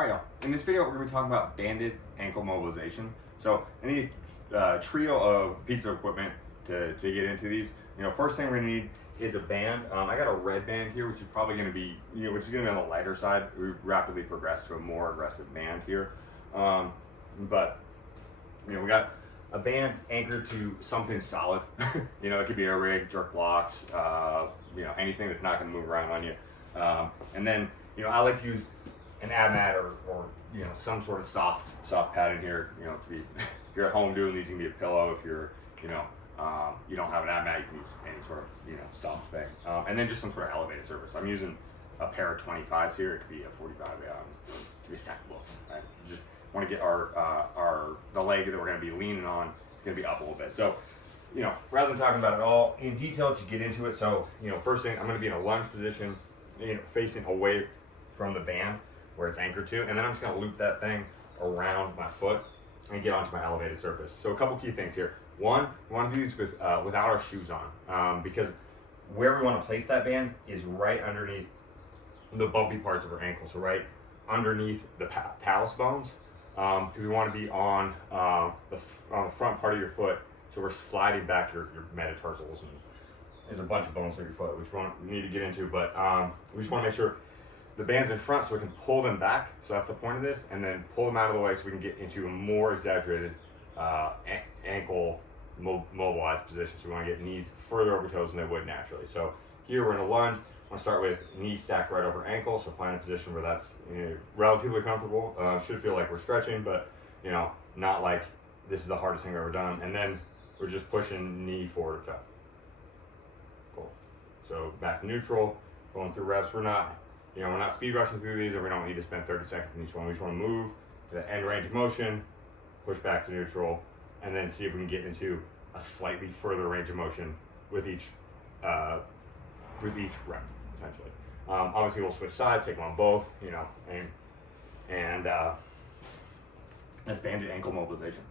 All right, y'all. In this video, we're going to be talking about banded ankle mobilization. So, I need a trio of pieces of equipment to get into these. First thing we're going to need is a band. I got a red band here, which is probably going to be, which is going to be on the lighter side. We rapidly progress to a more aggressive band here. But we got a band anchored to something solid. It could be a rig, jerk blocks, anything that's not going to move around on you. And then, I like to use an ab mat or some sort of soft pad in here. It could be, if you're at home doing these, it can be a pillow. If you're, you don't have an ab mat, you can use any sort of, soft thing. And then just some sort of elevated surface. I'm using a pair of 25s here. It could be a 45, it could be a stack of books, right? Just want to get the leg that we're going to be leaning on is going to be up a little bit. So, rather than talking about it all in detail, let's get into it. So, first thing, I'm going to be in a lunge position, facing away from the band where it's anchored to, and then I'm just going to loop that thing around my foot and get onto my elevated surface. So a couple key things here. One, we want to do these without our shoes on, because where we want to place that band is right underneath the bumpy parts of our ankle, so right underneath the talus bones, because we want to be on the front part of your foot, so we're sliding back your metatarsals, and there's a bunch of bones in your foot which we need to get into, but we just want to make sure the band's in front so we can pull them back. So that's the point of this, and then pull them out of the way so we can get into a more exaggerated ankle mobilized position. So we want to get knees further over toes than they would naturally. So here we're in a lunge. I want to start with knees stacked right over ankle, so find a position where that's relatively comfortable. Should feel like we're stretching, but not like this is the hardest thing I've ever done. And then we're just pushing knee forward to toe. Cool. So back to neutral, going through reps. We're not speed rushing through these, or we don't need to spend 30 seconds in each one. We just want to move to the end range of motion, push back to neutral, and then see if we can get into a slightly further range of motion with each rep, essentially. Obviously, we'll switch sides, take them on both, and that's banded ankle mobilization.